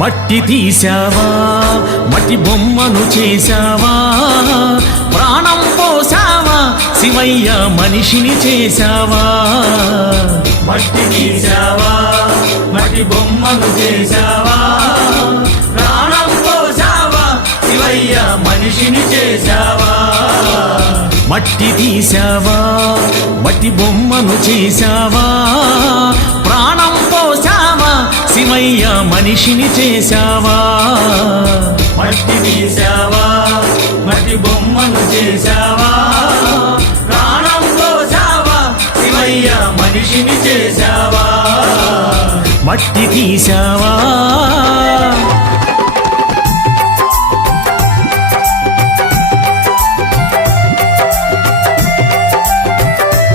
మట్టి తీసావా మట్టి బొమ్మను చేశావా ప్రాణం పోసావా శివయ్య మనిషిని చేశావా మట్టి తీసావా మట్టి బొమ్మను చేశావా ప్రాణం పోసావా శివయ్య మనిషిని చేశావా మట్టి తీసావా మట్టి బొమ్మను చేశావా ప్రాణం పోసావా శివయ్య మనిషిని చేశావా మట్టి తీసావా మట్టి బొమ్మను చేశావా ప్రాణం పోసావా శివయ్య మనిషిని చేశావా మట్టి తీసావా